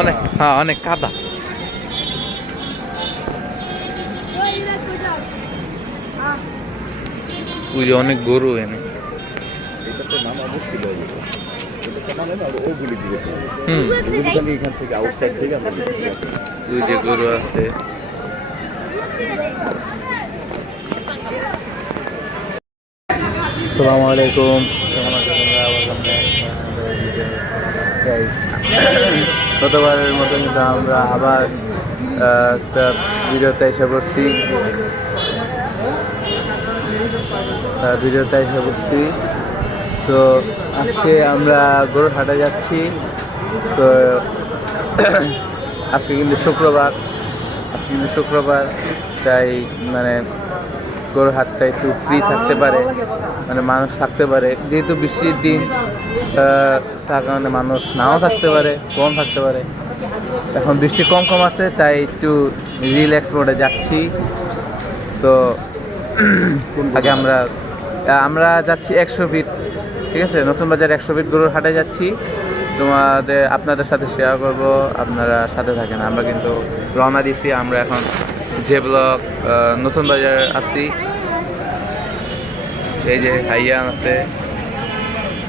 অনেক, হ্যাঁ অনেক কাদা। ওই যে অনেক গরু এনে। ওই যে গরু আছে। আসসালামু আলাইকুম, কেমন আছেন গতবারের মতো কিন্তু আমরা আবার একটা ভিডিওতে এসে পড়ছি। তো আজকে আমরা গরুর হাটে যাচ্ছি। তো আজকে কিন্তু শুক্রবার, তাই মানে গরুর হাটটা একটু ফ্রি থাকতে পারে, মানে মানুষ থাকতে পারে, যেহেতু বৃষ্টির দিন তার কারণে মানুষ নাও থাকতে পারে, কম থাকতে পারে। এখন বৃষ্টি কম আছে, তাই একটু রিল্যাক্স মোডে যাচ্ছি। তো আগে আমরা যাচ্ছি 100 ফিট, ঠিক আছে, নতুন বাজার 100 ফিট গরুর হাটে যাচ্ছি। আপনাদের সাথে শেয়ার করব, আপনারা সাথে থাকেন। আমরা কিন্তু রওনা দিছি। আমরা এখন যে ব্লক নতুন বাজার আছি। এই যে হাইয়ান আছে,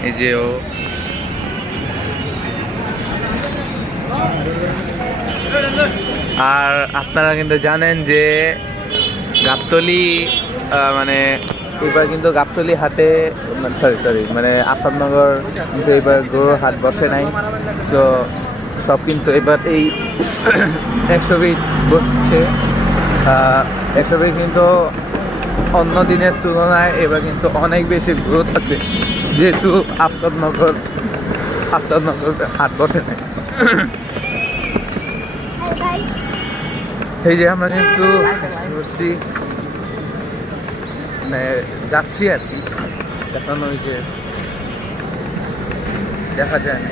এই যে ও, আর আপনারা কিন্তু জানেন যে গাবতলী মানে এবার কিন্তু গাবতলী হাটে মানে আফতাবনগর কিন্তু এবার গরুর হাট বসে নাই। তো সব কিন্তু এবার এই 100 ফিট বসছে। 100 ফিট কিন্তু অন্য দিনের তুলনায় এবার কিন্তু অনেক বেশি গরু থাকে, যেহেতু আফতাবনগর হাট বসে নাই। এই যে আমরা কিন্তু মানে যাচ্ছি আর কি, দেখানো ওই যে দেখা যায় না।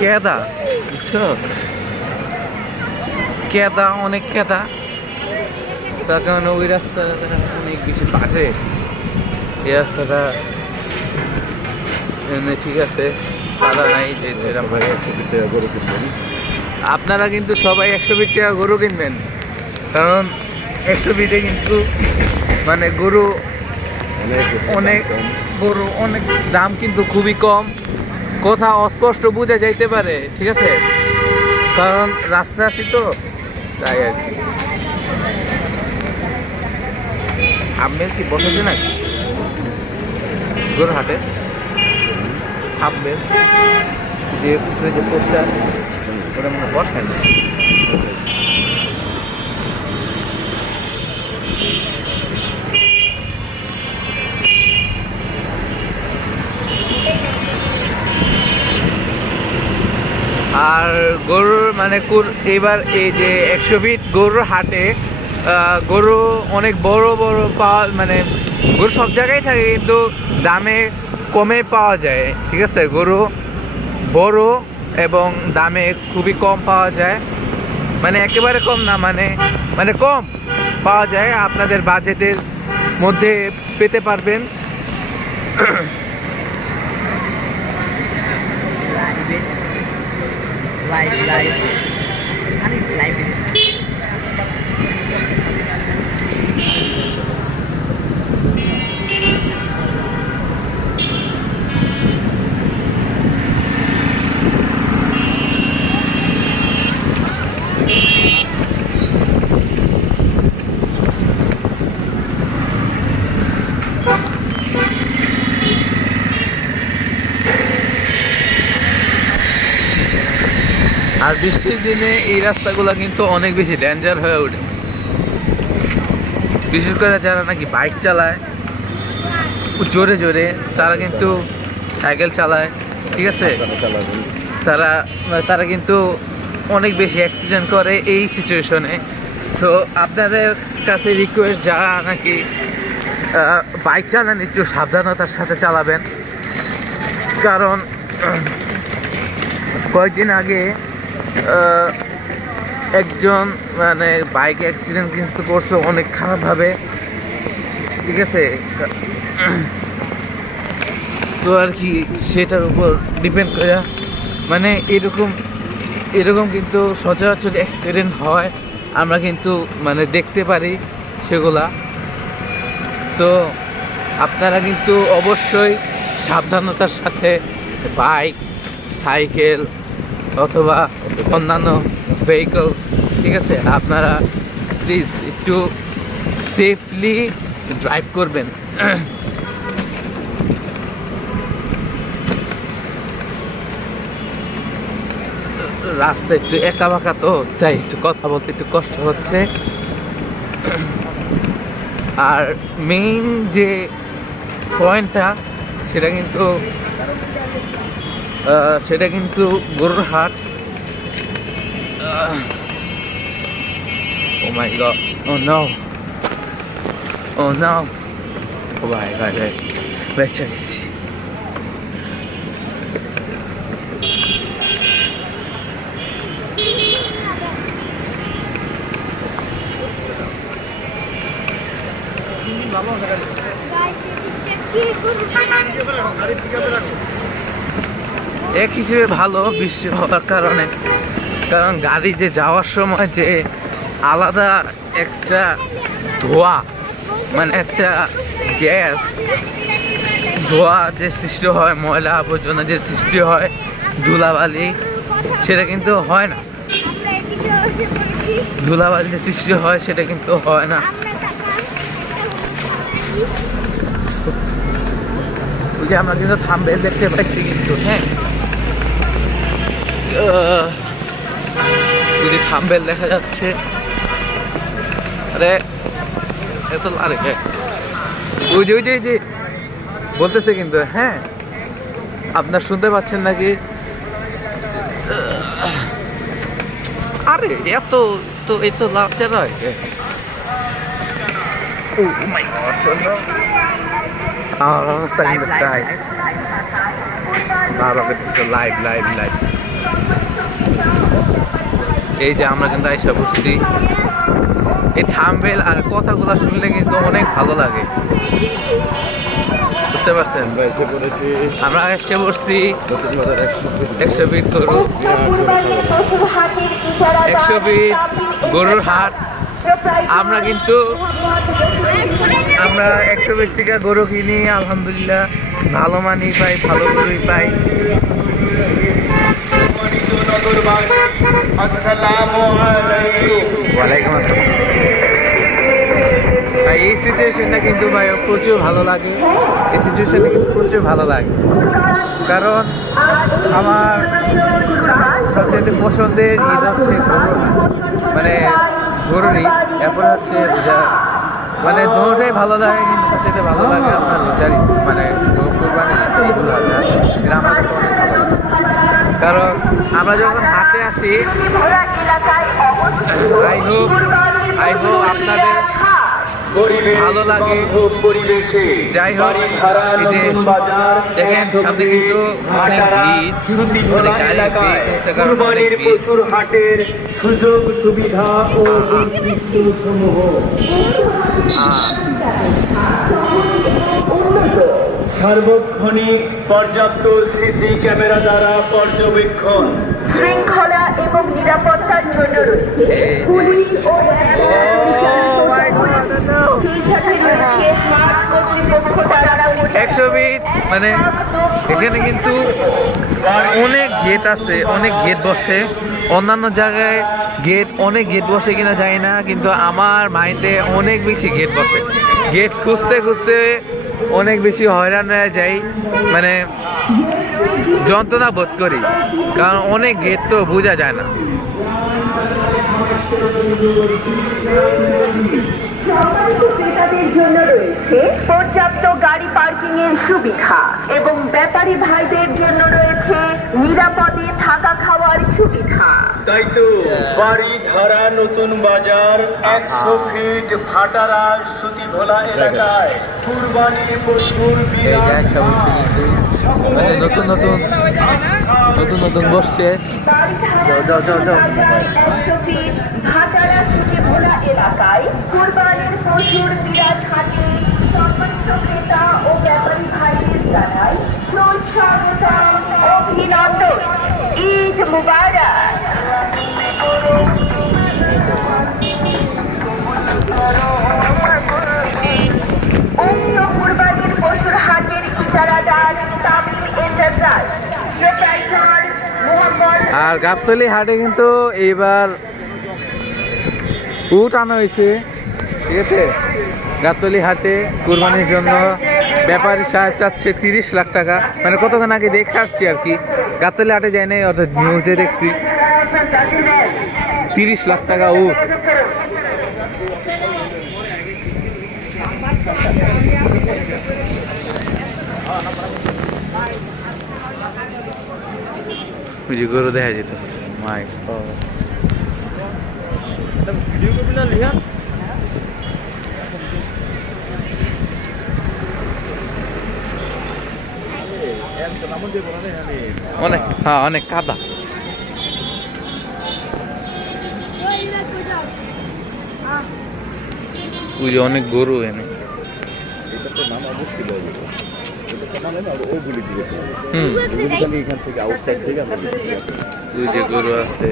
কেদা, বুঝছো, কেদা, অনেক কেদা। তার কারণে ওই রাস্তাটা অনেক বেশি বাজে। এই রাস্তাটা এমনি ঠিক আছে, কাদা নাই। যে গরু কিনবেন আপনারা কিন্তু সবাই 100 ফিট টাকা গরু কিনবেন, কারণ 100 ফিটে কিন্তু মানে অনেক দাম কিন্তু খুবই কম। কথা অস্পষ্ট বোঝা যাইতে পারে, ঠিক আছে, কারণ রাস্তা আছি তো, তাই আর কি। হাফমেল কি বসেছে নাকি গরুর হাটে? হাফমেল যে উপরে যে পোস্টার, ওটা মনে বসেন। আর গরুর মানে এবার এই যে 100 ফিট গরুর হাটে গরু অনেক বড় পাওয়া, মানে গরু সব জায়গায় থাকে কিন্তু দামে কমে পাওয়া যায়, ঠিক আছে। গরু বড় এবং দামে খুবই কম পাওয়া যায়, মানে একেবারে কম না, মানে কম পাওয়া যায়, আপনাদের বাজেটের মধ্যে পেতে পারবেন। আর বৃষ্টির দিনে এই রাস্তাগুলো কিন্তু অনেক বেশি ডেঞ্জার হয়ে ওঠে, বিশেষ করে যারা নাকি বাইক চালায় জোরে তারা কিন্তু সাইকেল চালায়, ঠিক আছে, তারা কিন্তু অনেক বেশি অ্যাক্সিডেন্ট করে এই সিচুয়েশনে। তো আপনাদের কাছে রিকোয়েস্ট, যারা নাকি বাইক চালান একটু সাবধানতার সাথে চালাবেন, কারণ কয়েকদিন আগে একজন মানে বাইক অ্যাক্সিডেন্ট কিন্তু করছে অনেক খারাপভাবে, ঠিক আছে। তো আর কি সেটার উপর ডিপেন্ড করে মানে এরকম কিন্তু সচরাচর অ্যাক্সিডেন্ট হয়, আমরা কিন্তু মানে দেখতে পারি সেগুলা। তো আপনারা কিন্তু অবশ্যই সাবধানতার সাথে বাইক, সাইকেল অথবা অন্যান্য ভেহিকলস, ঠিক আছে, আপনারা প্লিজ একটু সেফলি ড্রাইভ করবেন। রাস্তা একটু একা বাঁকা, তো তাই একটু কথা বলতে একটু কষ্ট হচ্ছে। আর মেইন যে পয়েন্টটা সেটা কিন্তু গরুর হাট। Oh my god, oh no, oh no, oh my god, বেঁচে গেছি। এক হিসেবে ভালো বৃষ্টি হওয়ার কারণে, কারণ গাড়ি যে যাওয়ার সময় যে আলাদা একটা ধোঁয়া, মানে একটা গ্যাস ধোঁয়া যে সৃষ্টি হয়, ময়লা আবর্জনা যে সৃষ্টি হয়, ধুলাবালি, সেটা কিন্তু হয় না। ধুলাবালি যে সৃষ্টি হয় সেটা কিন্তু হয় না। আমরা কিন্তু থাম্বনেল দেখতে পাচ্ছি কিন্তু, হ্যাঁ, যদি থাম্বনেল দেখা যাচ্ছে, আরে এত আরে ওই যে বলতেছে কিন্তু, হ্যাঁ, আপনার শুনতে পাচ্ছেন নাকি? আরে এত লাভটা নয়। আমার অবস্থা কিন্তু তাই ভালো করতেছে। লাইভ এই যে আমরা কিন্তু আইসা বসছি, এই থাম্বনেল আর কথাগুলো শুনলে কিন্তু অনেক ভালো লাগে, বুঝতে পারছেন? আমরা এসে পড়ছি 100 ফিট গরু, 100 ফিট গরুর হাট। আমরা 100 ফিট থেকে গরু কিনি, আলহামদুলিল্লাহ ভালো মানি পাই, ভালো গরুই পাই। ওয়ালাইকুম আসসালাম। এই সিচুয়েশনটা কিন্তু ভাই প্রচুর ভালো লাগে, কারণ আমার সবচেয়ে পছন্দের ঈদ হচ্ছে গরুর হাট, মানে গরুর ঈদ। এরপরে হচ্ছে মানে দুটোটাই ভালো লাগে, কিন্তু সবচেয়ে ভালো লাগে আপনার রোজার ঈদ, মানে কোরবানি ঈদুল আজহা। এটা আমার কাছে অনেক ভালো লাগে, কারণ আমরা যখন হাটে আসি, আই হোপ আপনাদের ভালো লাগে। যাই হোক, এই যে দেখেন সামনে কিন্তু অনেক ভিড়, গাড়ির পশুর হাটের সুযোগ সুবিধা ও সার্বক্ষণিক পর্যাপ্ত সিসি ক্যামেরা দ্বারা পর্যবেক্ষণ, শৃঙ্খলা এবং নিরাপত্তার জন্য রয়েছে পুলিশ ও মানে এখানে কিন্তু অনেক গেট আছে, অনেক গেট বসে। অন্যান্য জায়গায় অনেক গেট বসে কিনা যায় না, কিন্তু আমার মাইন্ডে অনেক বেশি গেট বসে। গেট খুঁজতে অনেক বেশি হয়রান হয়ে যাই, মানে যন্ত্রণা বোধ করি, কারণ অনেক গেট তো বোঝা যায় না। ক্রেতাদের জন্য রয়েছে পর্যাপ্ত গাড়ি পার্কিং এর সুবিধা এবং ব্যাপারী ভাইদের জন্য রয়েছে নিরাপদে থাকা খাওয়ার সুবিধা। তাই তো বাড়ি ধারা নতুন বাজার 100 ফিট ভাটারা সুতি ভোলা এলাকায় কুরবানির পশুর এই বিরাট গাছটা বলছি কিন্তু মানে নতুন নতুন বসছে। ভাটারা সুতি ভোলা এলাকায় কুরবানির পশুর বিরাট হাটে সম্মানিত ক্রেতা ও ব্যাপারী ভাইদের জানাই সুস্বাগতম, অভিনন্দন, ঈদ মুবারক। উক্ত কুরবানির পশুর হাটের ইজারাদার তামিম এন্টারপ্রাইজ, প্রোপ্রাইটর মোহাম্মদ। আর গাবতলী হাটে কিন্তু এইবার উট আনা হয়েছে, ঠিক আছে। গাবতলী হাটে কুরবানির জন্য ব্যাপারী সাহেব চাচ্ছে 30 লাখ টাকা, মানে কতক্ষণ আগে দেখে আসছি আর কি, গাবতলী হাটে যাই নাই, অর্থাৎ নিউজে দেখছি 30 লাখ টাকা উট। গরু দেখা যেতেছে, মাই অনেক, হ্যাঁ অনেক কাদা। ওই যে অনেক গরু এনে, ওই যে গরু আছে।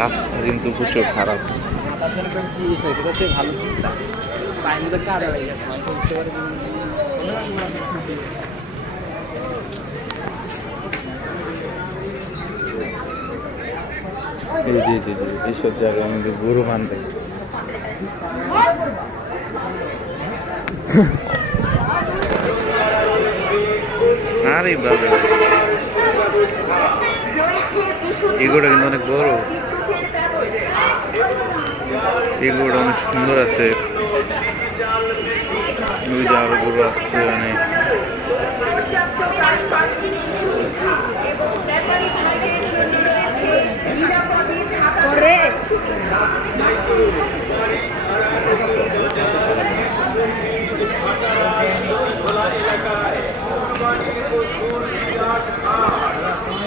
রাস্তা কিন্তু প্রচুর খারাপ। এই যে এইসব জায়গায় আমাদের গরু বান্ধে। আরে বাবা, এগুলো কিন্তু অনেক বড়, এগুলো অনেক সুন্দর আছে। ওই যে আরো গরু আসছে অনেক।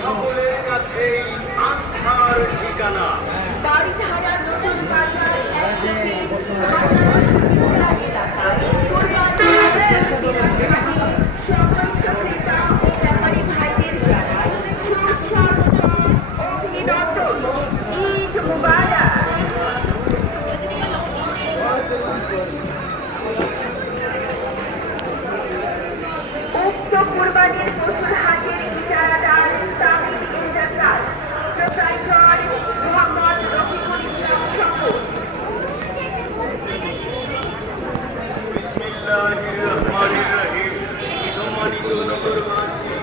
সকলের কাছে আস্থার ঠিকানা। বাড়িধারা নতুন বাজার 100 ফিট ভাটারা সুতি ভোলা এলাকায় সম্মানিত ক্রেতা ও ব্যাপারী ভাইদের জানাই সুস্বাগতম, অভিনন্দন, ঈদ মুবারক। উক্ত কুরবানির পশুর হাটের ইজারাদার তামিম এন্টারপ্রাইজ, প্রোপ্রাইটর মোহাম্মদ রফিকুল ইসলাম শঙ্কর। বিসমিল্লাহির রহমানির রহিম। সম্মানিত নগরবাসী,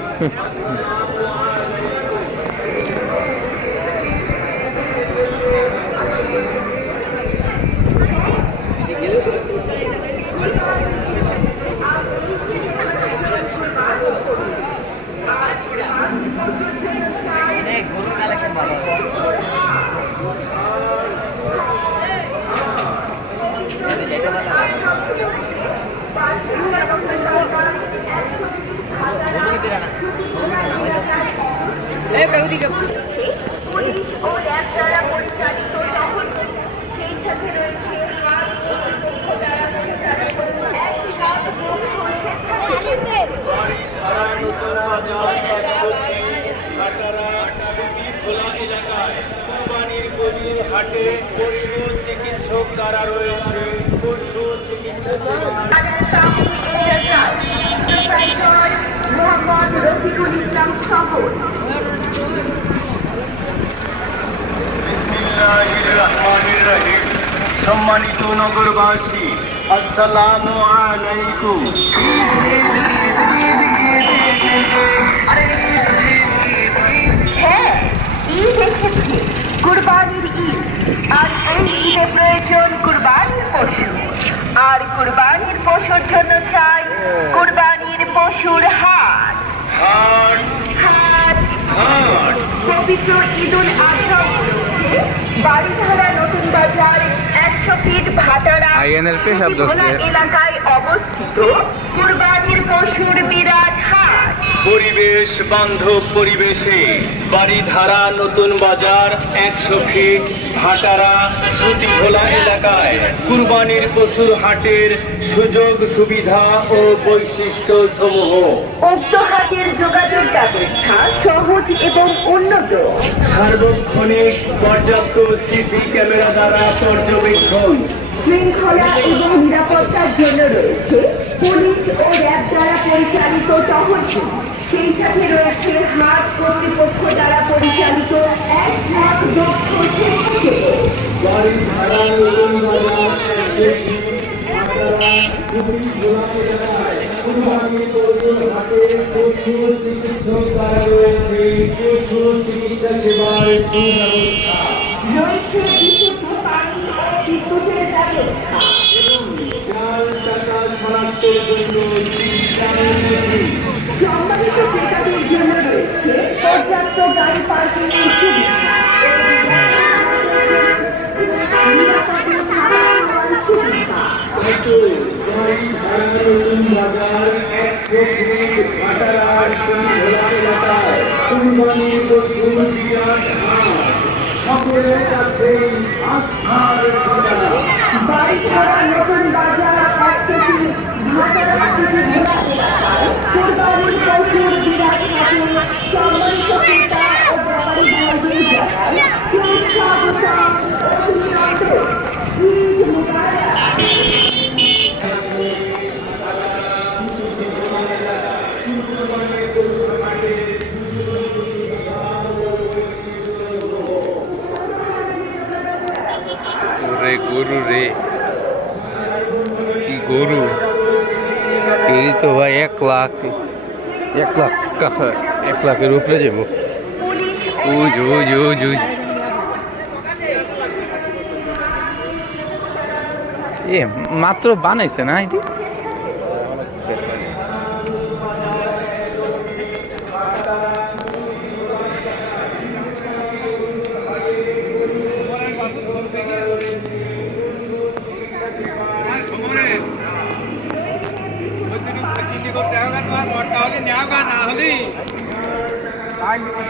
পুলিশ ও র্যাব দ্বারা পরিচালিত শহর, সেই সাথে রয়েছে হাট কর্তৃপক্ষ দ্বারা পরিচালিত একটি হাট মুক্ত স্বেচ্ছাসেবী। বাড়িধারা নতুন বাজার 100 ফিট ভাটারা সুতি ভোলা এলাকায় কুরবানির পশুর হাটে পশু চিকিৎসক দ্বারা রয়েছে পশু চিকিৎসা সেবা। তামিম এন্টারপ্রাইজ, প্রোপ্রাইটর মোহাম্মদ রফিকুল ইসলাম শঙ্কর। বিসমিল্লাহির রহমানির রহিম। সম্মানিত নগরবাসী, আসসালামু আলাইকুম। হ্যাঁ, ঈদ এসেছে, কুরবানির ঈদ। আর এই ঈদে প্রয়োজন কুরবানির পশু, আর কুরবানির পশুর জন্য চাই কুরবানির পশুর হাট হাট হাট হাট পবিত্র ঈদুল আজহা উপলক্ষে বাড়িধারা নতুন বাজার 100 ফিট ভাটারা আইএনএল পেশাব ধরছে। এলাকায় অবস্থিত কুরবানির পশুর বিরাট হাট পরিবেশ বান্ধব পরিবেশে বাড়িধারা নতুন বাজার 100 ফিট ভাটারা সুতিখোলা এলাকায় কুরবানির পশুর হাটের সুযোগ সুবিধা ও বৈশিষ্ট্য সমূহ। উক্ত হাটের যোগাযোগ ব্যবস্থা সহজ এবং উন্নত সার্বক্ষণিক পর্যাপ্ত সিসি ক্যামেরা দ্বারা পর্যবেক্ষণ, শৃঙ্খলা এবং নিরাপত্তার জন্য রয়েছে পুলিশ ও র্যাব দ্বারা পরিচালিত টহল। সেই সাথে রয়েছে হাট কর্তৃপক্ষ দ্বারা পরিচালিত এক ঝাঁক দক্ষ স্বেচ্ছাসেবক। বাড়িধারা নতুন বাজার 100 ফিট ভাটারা সুতিখোলা এলাকায় কুরবানির পশুর হাটে পশু চিকিৎসক দ্বারা রয়েছে পশু চিকিৎসা সেবার সুব্যবস্থা। রয়েছে বিশুদ্ধ পানি ও বিদ্যুতের ব্যবস্থা। চাল টাকা শনাক্তের জন্য ডিজিটাল মেশিন। সম্মানিত ক্রেতাদের জন্য রয়েছে পর্যাপ্ত গাড়ি পার্কিং এর সুবিধা। নিরাপদে থাকা খাওয়ার সুবিধা। বাড়িধারা নতুন বাজার 100 ফিট ভাটারা সুতিখোলা এলাকায় কুরবানির পশুর বিরাট হাট। সকলের কাছে আস্থার ঠিকানা। বাড়িধারা নতুন বাজার 100 ফিট ভাটারা সুতিখোলা এলাকায় কুরবানির পশুর বিরাট হাটে সম্মানিত ক্রেতা ও ব্যাপারী ভাইদের জানাই সুস্বাগতম ও সুস্বাগতম। ঈদ মুবারক। ওরে গরু রে, কি গরু! এই তো ভাই 1 লাখ কাছে, 1 লাখের উপরে যাবো। উজ উজ উজ উজ এ মাত্র বানাইছে না এটি?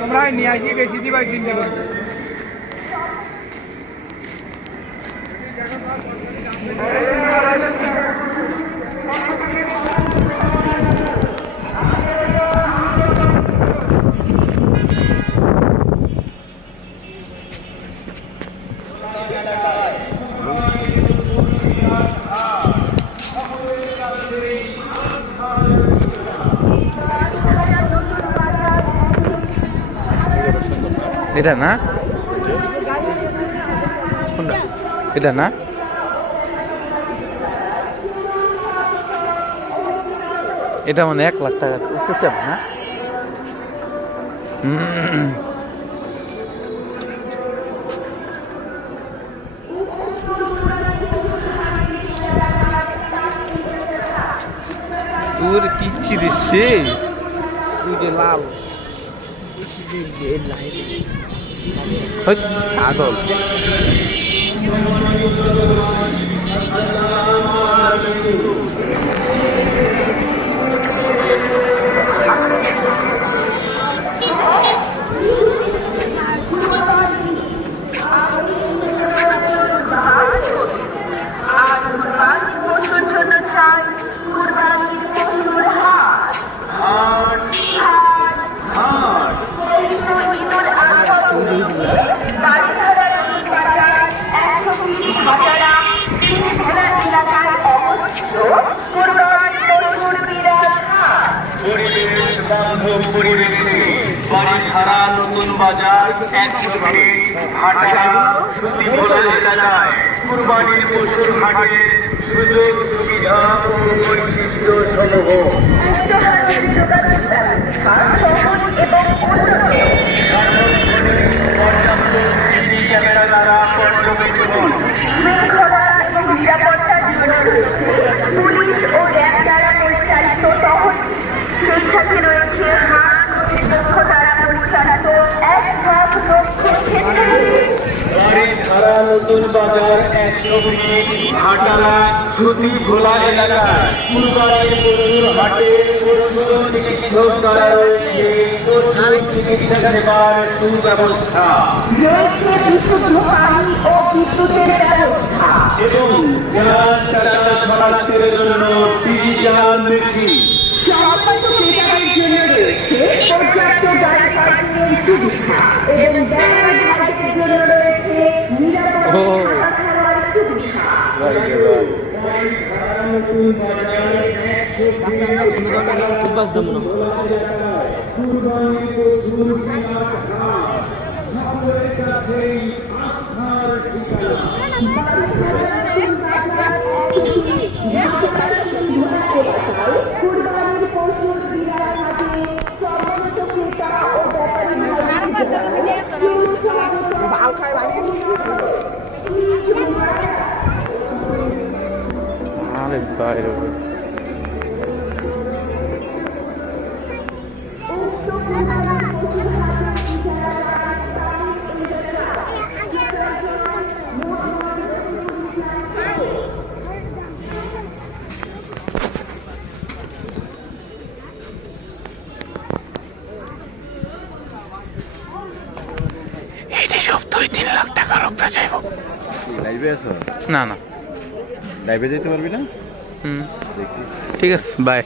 তোমরা নিয়ে আসিয়ে গেছি দিবাই চিন্তা করো এটা না, কোনটা? এটা না, এটা মানে 1 লাখ টাকা উঠতে চাপ না। তোর পিচ্ছি রে সে, তুই যে লাল ছাগল। পশুর জন্য চাই কুরবানির পশুর হাট হাট হাট হাট পবিত্র ঈদুল আজহা উপলক্ষে বাড়িধারা নতুন বাজার 100 ফিট ভাটারা সুতিখোলা এলাকায় অবস্থিত কুরবানির পশুর বিরাট হাট পরিবেশ বান্ধব পরিবেশে বাড়িধারা নতুন বাজার 100 ফিট ভাটারা সুতিখোলা এলাকায় কুরবানির পশুর হাটের সুযোগ সুবিধা ও বৈশিষ্ট্য সমূহ। উক্ত হাটের যোগাযোগ ব্যবস্থা সহজ এবং উন্নত পর্যাপ্ত সিসি ক্যামেরা দ্বারা পর্যবেক্ষণ, শৃঙ্খলা এবং নিরাপত্তার জন্য রয়েছে পুলিশ ও র্যাব দ্বারা পরিচালিত টহল। নতুন বাজার 100 ফিট ভাটারা সুতি ভোলা এলাকায় কুরবানির পশুর হাটে পশু চিকিৎসক দ্বারা রয়েছে পশু চিকিৎসা সেবার সুব্যবস্থা রয়েছে বিশুদ্ধ পানি ও বিদ্যুতের ব্যবস্থা এবং যান টাকা শনাক্তের জন্য ডিজিটাল মেশিন। সম্মানিত ক্রেতাদের জন্য রয়েছে পর্যাপ্ত গাড়ি পার্কিংয়ের সুবিধা এবং ব্যাপারী ভাইদের জন্য রয়েছে নিরাপদ ও। থাকা খাওয়ার সুবিধা কুরবানির পশুর বিরাট হাটে সম্মানিত ক্রেতা ও ব্যাপারী আরে বাইরে এটি সব 2-3 লাখ টাকার উপরে চাইব। লাইভে আছো? না না লাইভে যেতে পারবি না? হুম দেখি। ঠিক আছে বাই